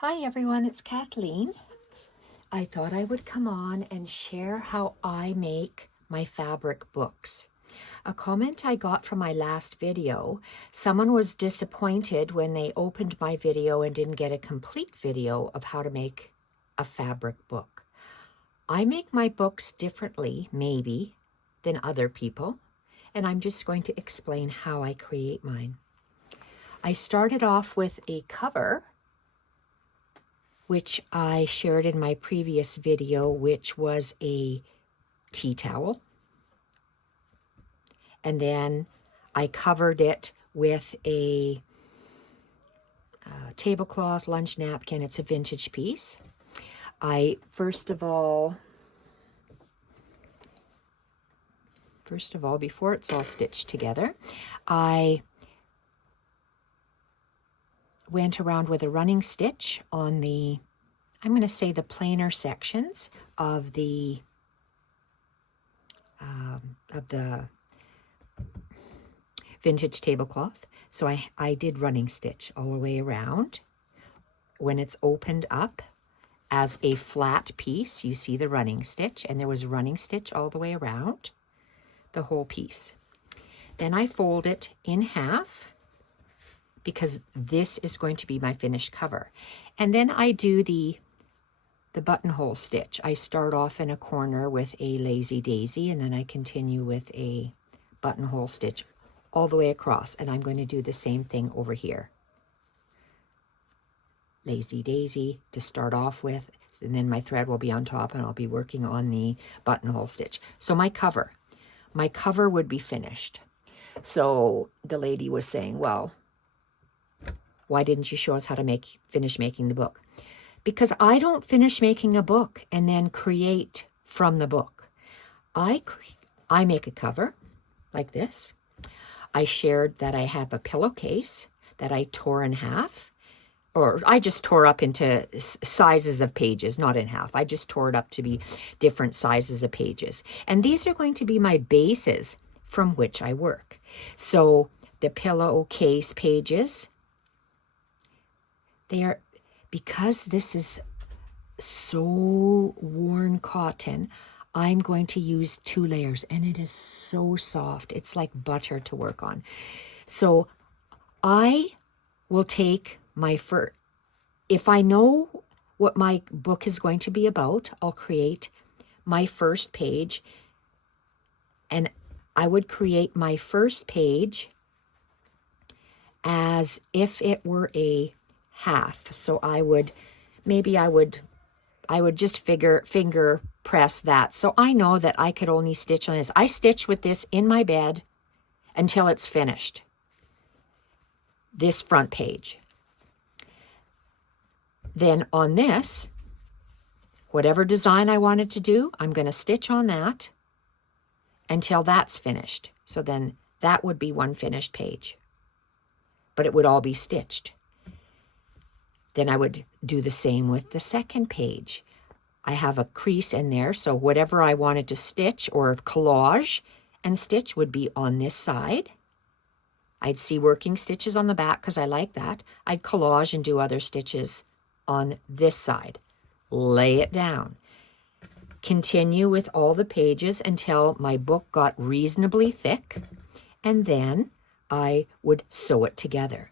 Hi everyone, it's Kathleen. I thought I would come on and share how I make my fabric books. A comment I got from my last video, someone was disappointed when they opened my video and didn't get a complete video of how to make a fabric book. I make my books differently, maybe, than other people, and I'm just going to explain how I create mine. I started off with a cover, which I shared in my previous video, which was a tea towel. And then I covered it with a tablecloth lunch napkin. It's a vintage piece. First of all, before it's all stitched together, I went around with a running stitch on the, I'm going to say the plainer sections of the vintage tablecloth. So I did running stitch all the way around. When it's opened up as a flat piece, you see the running stitch, and there was a running stitch all the way around the whole piece. Then I fold it in half, because this is going to be my finished cover. And then I do the buttonhole stitch. I start off in a corner with a lazy daisy, and then I continue with a buttonhole stitch all the way across. And I'm going to do the same thing over here. Lazy daisy to start off with, and then my thread will be on top, and I'll be working on the buttonhole stitch. So my cover would be finished. So the lady was saying, well, why didn't you show us how to finish making the book? Because I don't finish making a book and then create from the book. I make a cover like this. I shared that I have a pillowcase that I tore in half, or I just tore up into sizes of pages, not in half. I just tore it up to be different sizes of pages. And these are going to be my bases from which I work. So the pillowcase pages, they are, because this is so worn cotton, I'm going to use 2 layers, and it is so soft. It's like butter to work on. So I will take my if I know what my book is going to be about, I'll create my first page, and I would create my first page as if it were a half. So I would just finger press that. So I know that I could only stitch on this. I stitch with this in my bed until it's finished. This front page. Then on this, whatever design I wanted to do, I'm going to stitch on that until that's finished. So then that would be one finished page, but it would all be stitched. Then I would do the same with the second page. I have a crease in there, so whatever I wanted to stitch or collage and stitch would be on this side. I'd see working stitches on the back because I like that. I'd collage and do other stitches on this side. Lay it down. Continue with all the pages until my book got reasonably thick, and then I would sew it together.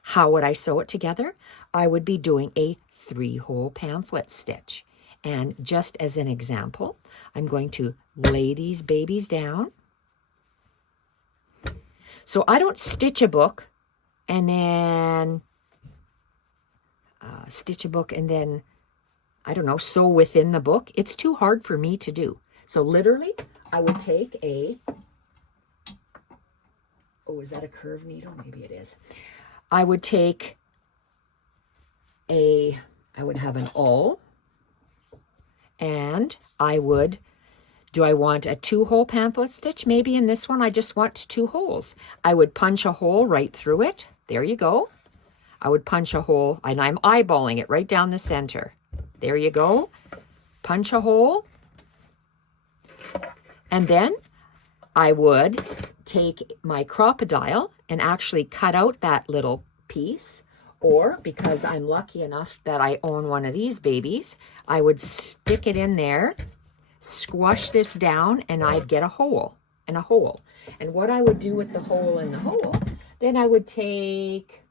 How would I sew it together? I would be doing a 3-hole pamphlet stitch. And just as an example, I'm going to lay these babies down. So I don't stitch a book and then I don't know, sew within the book. It's too hard for me to do. So literally, I would take is that a curved needle? Maybe it is. I would take I would have an awl, and do I want a 2-hole pamphlet stitch? Maybe in this one I just want 2 holes. I would punch a hole right through it. There you go. I would punch a hole, and I'm eyeballing it right down the center. There you go. Punch a hole. And then I would take my crocodile and actually cut out that little piece, Or, because I'm lucky enough that I own one of these babies, I would stick it in there, squash this down, and I'd get a hole and a hole. And what I would do with the hole in the hole, then I would take,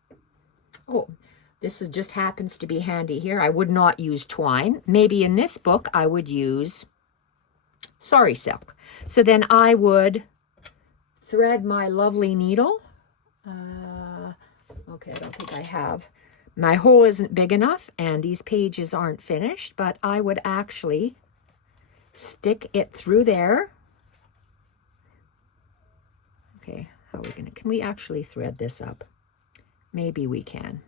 oh, this is just happens to be handy here. I would not use twine. Maybe in this book, I would use sari silk. So then I would thread my lovely needle. Okay, I don't think I have. My hole isn't big enough, and these pages aren't finished, but I would actually stick it through there. Okay, how are we gonna, can we actually thread this up? Maybe we can.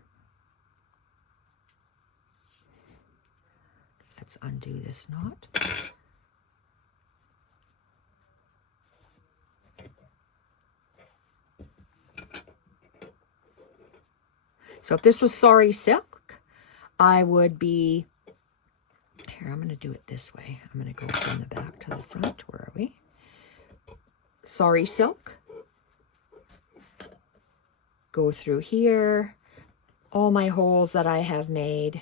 Let's undo this knot. So if this was sari silk, I would be, here, I'm going to do it this way. I'm going to go from the back to the front. Where are we? Sari silk. Go through here. All my holes that I have made.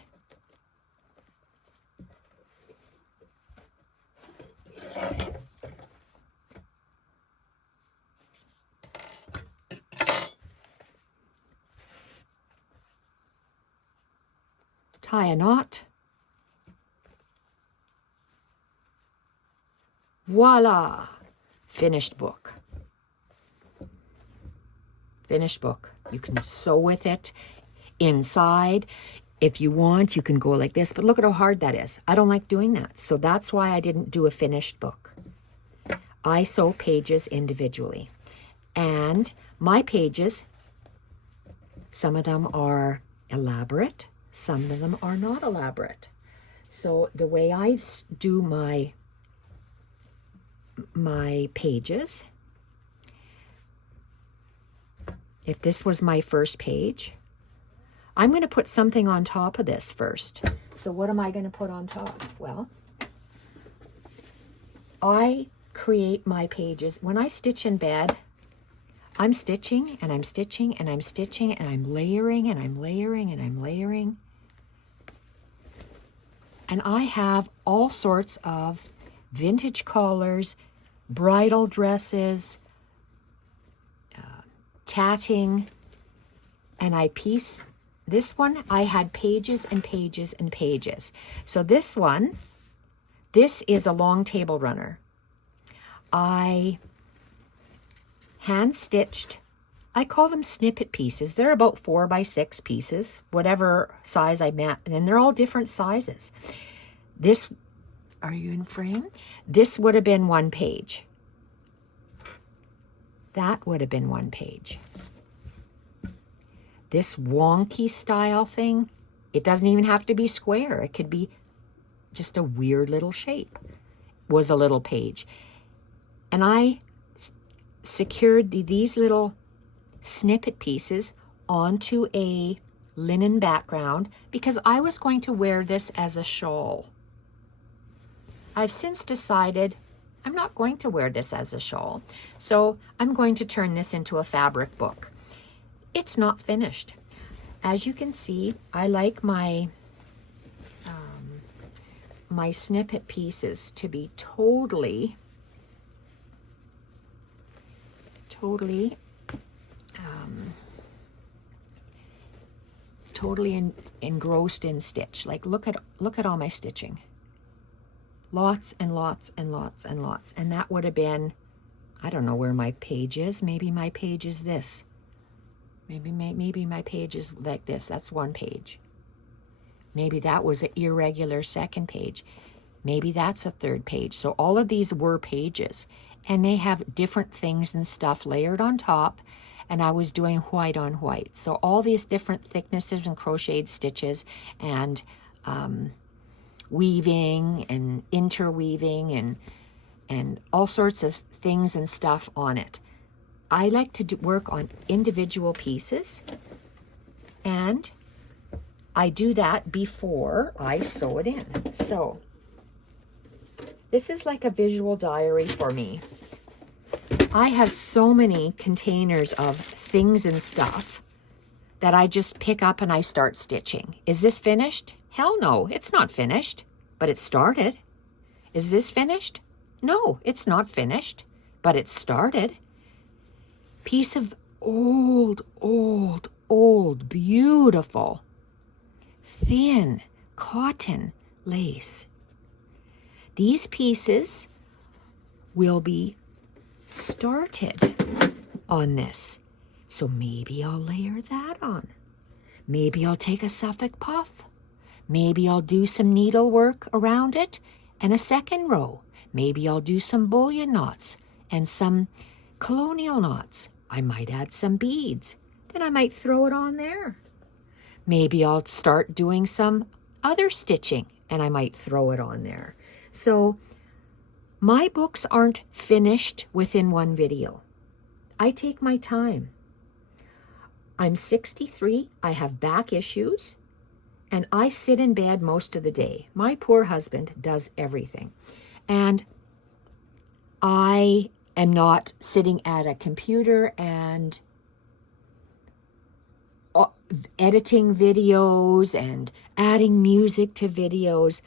Tie a knot. Voila! Finished book. Finished book. You can sew with it inside. If you want, you can go like this, but look at how hard that is. I don't like doing that. So that's why I didn't do a finished book. I sew pages individually. And my pages, some of them are elaborate. Some of them are not elaborate. So the way I do my pages, if this was my first page, I'm going to put something on top of this first. So what am I going to put on top? Well, I create my pages. When I stitch in bed, I'm stitching and I'm stitching and I'm stitching and I'm layering and I'm layering and I'm layering. And I have all sorts of vintage collars, bridal dresses, tatting, and I piece. This one, I had pages and pages and pages. So this one, this is a long table runner. I hand stitched, I call them snippet pieces. They're about 4 by 6 pieces, whatever size I met, and they're all different sizes. This, are you in frame? This would have been 1 page. That would have been 1 page. This wonky style thing, it doesn't even have to be square. It could be just a weird little shape, was a little page. And I secured these little snippet pieces onto a linen background because I was going to wear this as a shawl. I've since decided I'm not going to wear this as a shawl, so I'm going to turn this into a fabric book. It's not finished. As you can see, I like my my snippet pieces to be totally engrossed in stitch. Like look at all my stitching. Lots and lots and lots and lots. And that would have been, I don't know where my page is. Maybe my page is this. Maybe my page is like this. That's 1 page. Maybe that was an irregular 2nd page. Maybe that's a 3rd page. So all of these were pages. And they have different things and stuff layered on top. And I was doing white on white. So all these different thicknesses and crocheted stitches and weaving and interweaving and all sorts of things and stuff on it. I like to work on individual pieces, and I do that before I sew it in. So this is like a visual diary for me. I have so many containers of things and stuff that I just pick up and I start stitching. Is this finished? Hell no, it's not finished, but it started. Is this finished? No, it's not finished, but it started. Piece of old, beautiful, thin cotton lace. These pieces will be started on this. So maybe I'll layer that on. Maybe I'll take a Suffolk puff. Maybe I'll do some needlework around it and a second row. Maybe I'll do some bullion knots and some colonial knots. I might add some beads. Then I might throw it on there. Maybe I'll start doing some other stitching and I might throw it on there. So my books aren't finished within one video. I take my time. I'm 63, I have back issues, and I sit in bed most of the day. My poor husband does everything. And I am not sitting at a computer and editing videos and adding music to videos.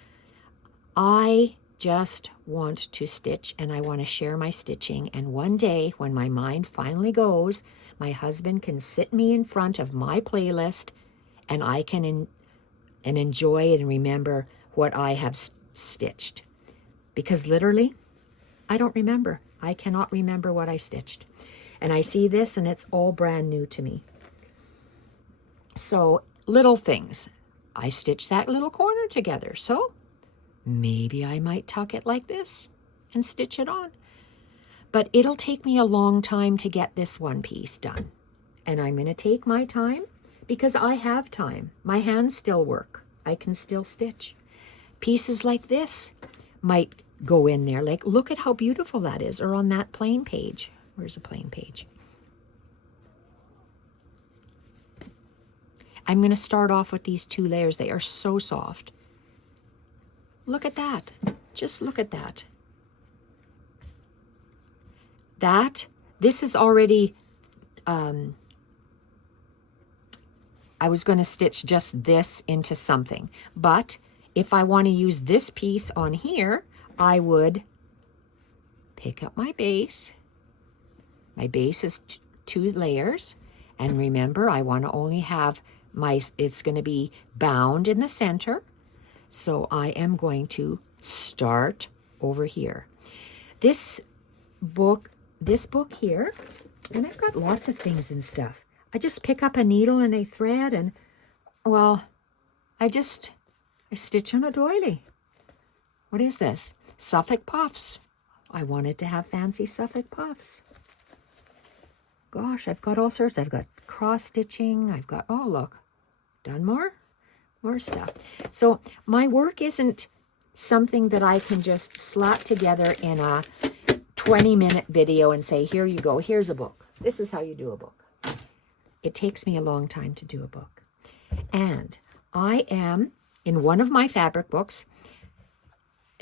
I just want to stitch and I want to share my stitching. And one day when my mind finally goes, my husband can sit me in front of my playlist and I can enjoy and remember what I have stitched. Because literally, I don't remember. I cannot remember what I stitched. And I see this and it's all brand new to me. So little things. I stitched that little corner together. So maybe I might tuck it like this and stitch it on. But it'll take me a long time to get this one piece done. And I'm going to take my time because I have time. My hands still work. I can still stitch. Pieces like this might go in there. Like, look at how beautiful that is. Or on that plain page. Where's a plain page? I'm going to start off with these 2 layers. They are so soft. Look at that. Just look at that. This is already, I was going to stitch just this into something. But if I want to use this piece on here, I would pick up my base. My base is 2 layers. And remember, I want to only have it's going to be bound in the center. So I am going to start over here. This book here, and I've got lots of things and stuff. I just pick up a needle and a thread and, well, I stitch on a doily. What is this? Suffolk puffs. I wanted to have fancy Suffolk puffs. Gosh, I've got all sorts. I've got cross stitching. I've got, oh, look, done more stuff. So my work isn't something that I can just slap together in a 20-minute video and say, here you go, here's a book. This is how you do a book. It takes me a long time to do a book. And I am in one of my fabric books.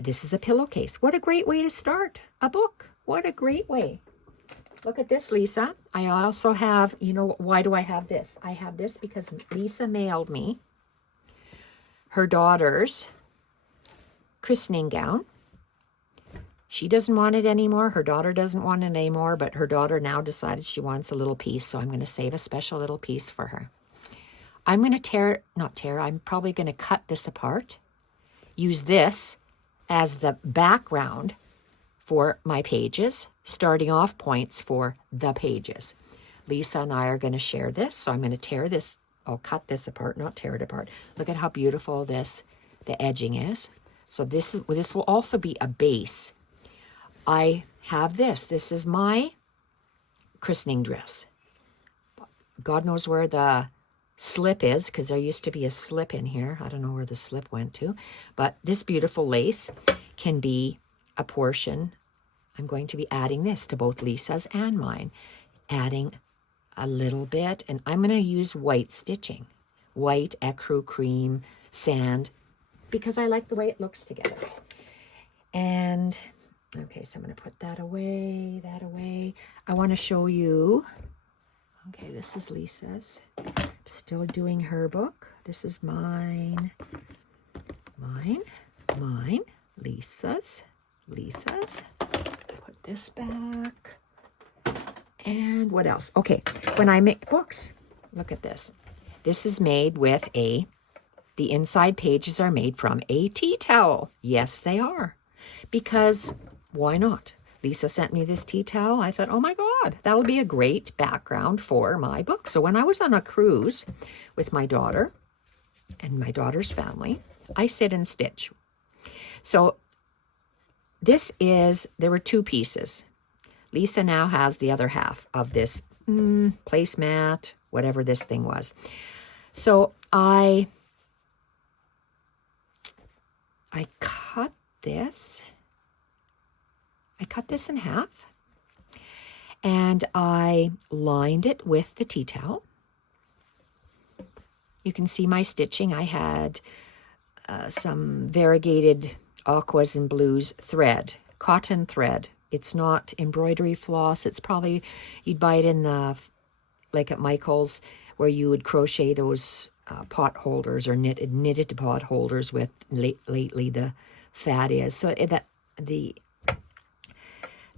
This is a pillowcase. What a great way to start a book. What a great way. Look at this, Lisa. I also have, why do I have this? I have this because Lisa mailed me her daughter's christening gown. She doesn't want it anymore. Her daughter doesn't want it anymore, but her daughter now decided she wants a little piece, so I'm going to save a special little piece for her. I'm going to I'm probably going to cut this apart, use this as the background for my pages, starting off points for the pages. Lisa and I are going to share this, so I'm going to tear this. I'll cut this apart, not tear it apart. Look at how beautiful the edging is. So this will also be a base. I have this. This is my christening dress. God knows where the slip is, because there used to be a slip in here. I don't know where the slip went to. But this beautiful lace can be a portion. I'm going to be adding this to both Lisa's and mine. Adding a little bit, and I'm going to use white stitching. White, ecru, cream, sand, because I like the way it looks together. And, okay, so I'm going to put that away. I want to show you, okay, this is Lisa's. Still doing her book. This is mine. Mine. Lisa's. Put this back. And what else? Okay, when I make books, look at this. This is made with the inside pages are made from a tea towel. Yes, they are. Because why not? Lisa sent me this tea towel. I thought, oh my God, that'll be a great background for my book. So when I was on a cruise with my daughter and my daughter's family, I sit and stitch. So there were 2 pieces. Lisa now has the other half of this placemat, whatever this thing was. So I cut this. I cut this in half, and I lined it with the tea towel. You can see my stitching. I had some variegated aquas and blues thread, cotton thread. It's not embroidery floss. It's probably, you'd buy it in the, like at Michael's, where you would crochet those pot holders or knitted pot holders with lately the fad is. So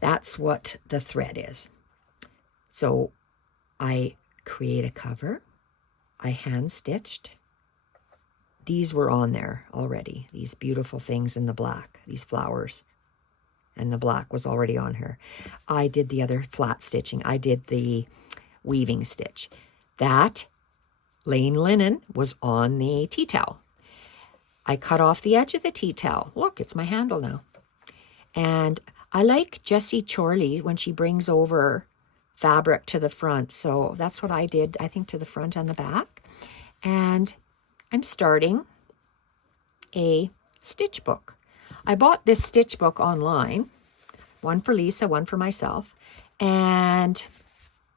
that's what the thread is. So I create a cover. I hand stitched. These were on there already. These beautiful things in the black, these flowers. And the black was already on her. I did the other flat stitching. I did the weaving stitch. That plain linen was on the tea towel. I cut off the edge of the tea towel. Look, it's my handle now. And I like Jessie Chorley when she brings over fabric to the front. So that's what I did, I think, to the front and the back. And I'm starting a stitch book. I bought this stitch book online, one for Lisa, one for myself, and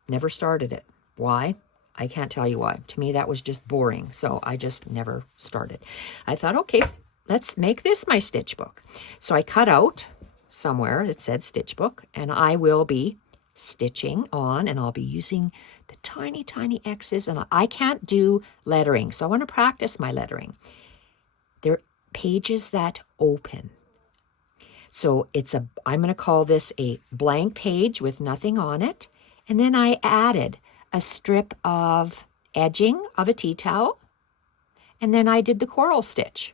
never started it. Why? I can't tell you why. To me, that was just boring, so I just never started. I thought, okay, let's make this my stitch book. So I cut out somewhere it said stitch book, and I will be stitching on, and I'll be using the tiny, tiny X's, and I can't do lettering, so I want to practice my lettering. They're pages that open. So I'm going to call this a blank page with nothing on it. And then I added a strip of edging of a tea towel. And then I did the coral stitch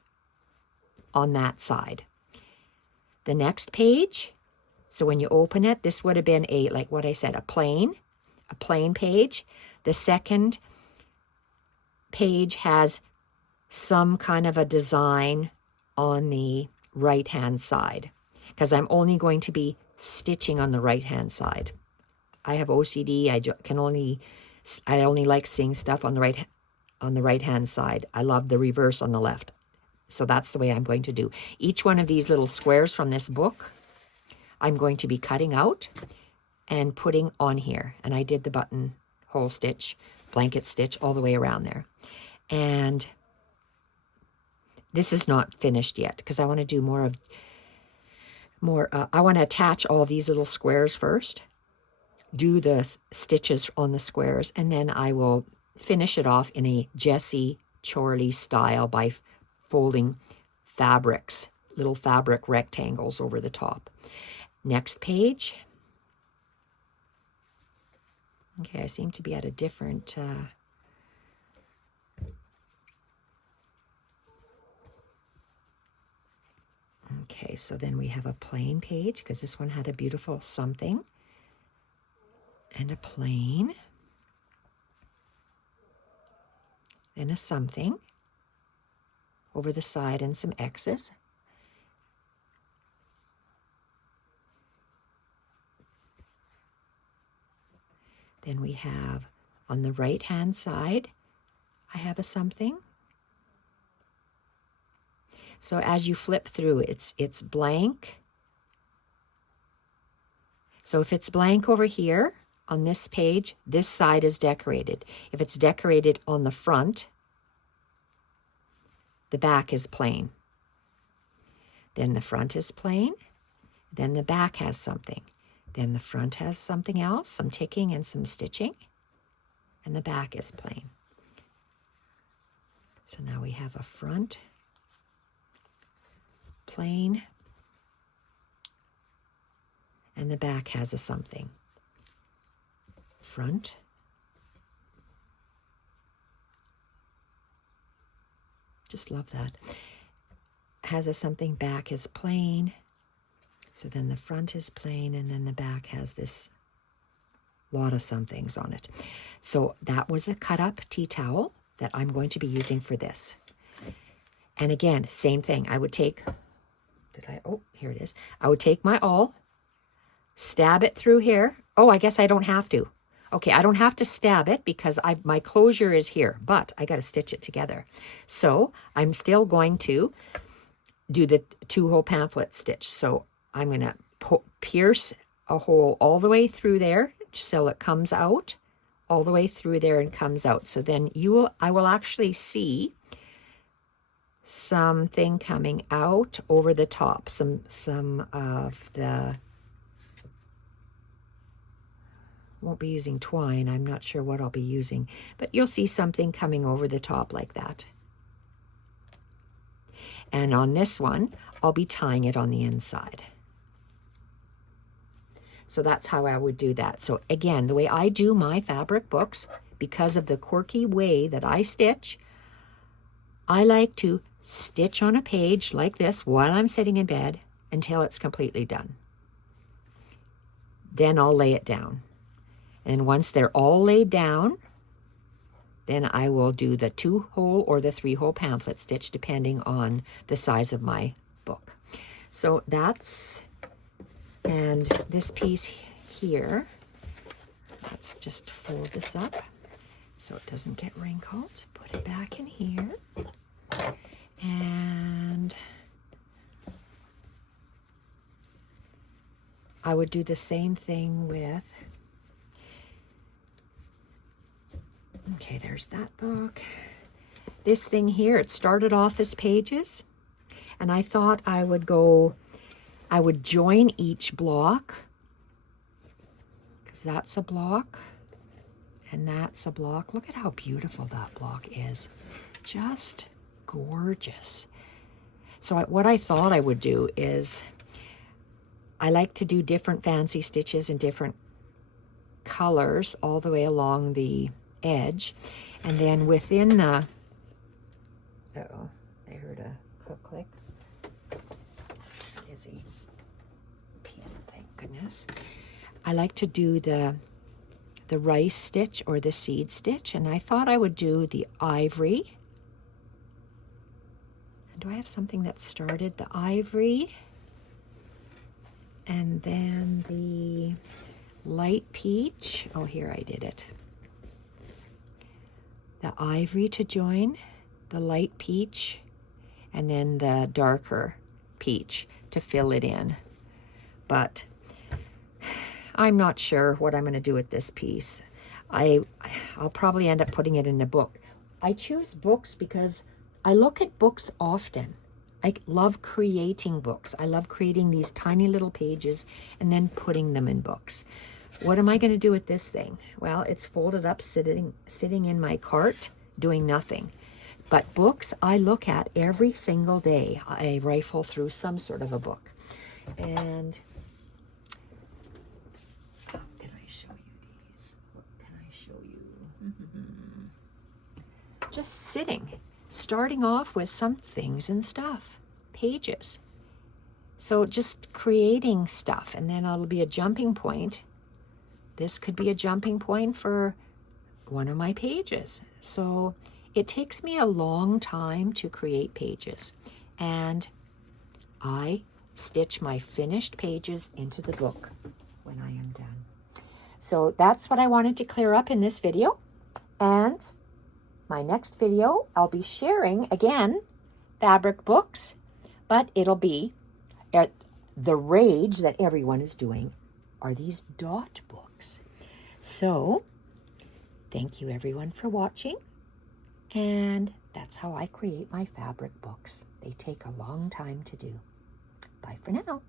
on that side. The next page, so when you open it, this would have been like what I said, a plain page. The second page has some kind of a design on the right-hand side, because I'm only going to be stitching on the right-hand side. I have OCD. I only like seeing stuff on the right-hand side. I love the reverse on the left. So that's the way I'm going to do. Each one of these little squares from this book, I'm going to be cutting out and putting on here. And I did the buttonhole stitch, blanket stitch all the way around there. And this is not finished yet because I want to do I want to attach all these little squares first, do the stitches on the squares, and then I will finish it off in a Jessie Chorley style by folding fabrics, little fabric rectangles over the top. Next page. Okay, I seem to be at a different... Okay, so then we have a plain page, because this one had a beautiful something. And a plain. Then a something over the side and some X's. Then we have on the right-hand side, I have a something. So as you flip through, it's blank. So if it's blank over here on this page, this side is decorated. If it's decorated on the front, the back is plain. Then the front is plain. Then the back has something. Then the front has something else, some ticking and some stitching. And the back is plain. So now we have a front, plain, and the back has a something. Front, just love that. Has a something, back is plain. So then the front is plain, and then the back has this lot of somethings on it. So that was a cut up tea towel that I'm going to be using for this. And again, same thing. I would take, oh, here it is. I would take my awl, stab it through here. Oh, I guess I don't have to. Okay, I don't have to stab it because my closure is here, but I got to stitch it together. So I'm still going to do the 2-hole pamphlet stitch. So I'm going to pierce a hole all the way through there so it comes out, all the way through there and comes out. So then I will actually see something coming out over the top, some of the, won't be using twine, I'm not sure what I'll be using, but you'll see something coming over the top like that. And on this one, I'll be tying it on the inside. So that's how I would do that. So again, the way I do my fabric books, because of the quirky way that I stitch, I like to stitch on a page like this while I'm sitting in bed until it's completely done. Then I'll lay it down. And once they're all laid down, then I will do the 2-hole or the 3-hole pamphlet stitch depending on the size of my book. So that's, and this piece here, let's just fold this up so it doesn't get wrinkled. Put it back in here. And I would do the same thing with, okay, there's that book. This thing here, it started off as pages, and I thought I would join each block, because that's a block, and that's a block. Look at how beautiful that block is. Just gorgeous. So what I thought I would do is, I like to do different fancy stitches in different colors all the way along the edge, and then within the, uh-oh, I heard a click. Busy pin, thank goodness. I like to do the rice stitch or the seed stitch, and I thought I would do the ivory. Do I have something that started the ivory? And then the light peach. Oh, here I did it. The ivory to join, the light peach, and then the darker peach to fill it in. But I'm not sure what I'm going to do with this piece. I'll probably end up putting it in a book. I choose books because I look at books often. I love creating books. I love creating these tiny little pages and then putting them in books. What am I going to do with this thing? Well, it's folded up, sitting in my cart, doing nothing. But books I look at every single day. I rifle through some sort of a book. And how can I show you these? What can I show you? Just sitting. Starting off with some things and stuff, pages. So just creating stuff, and then it'll be a jumping point. This could be a jumping point for one of my pages. So it takes me a long time to create pages, and I stitch my finished pages into the book when I am done. So that's what I wanted to clear up in this video, and my next video, I'll be sharing, again, fabric books, but it'll be at the rage that everyone is doing are these dot books. So, thank you everyone for watching, and that's how I create my fabric books. They take a long time to do. Bye for now.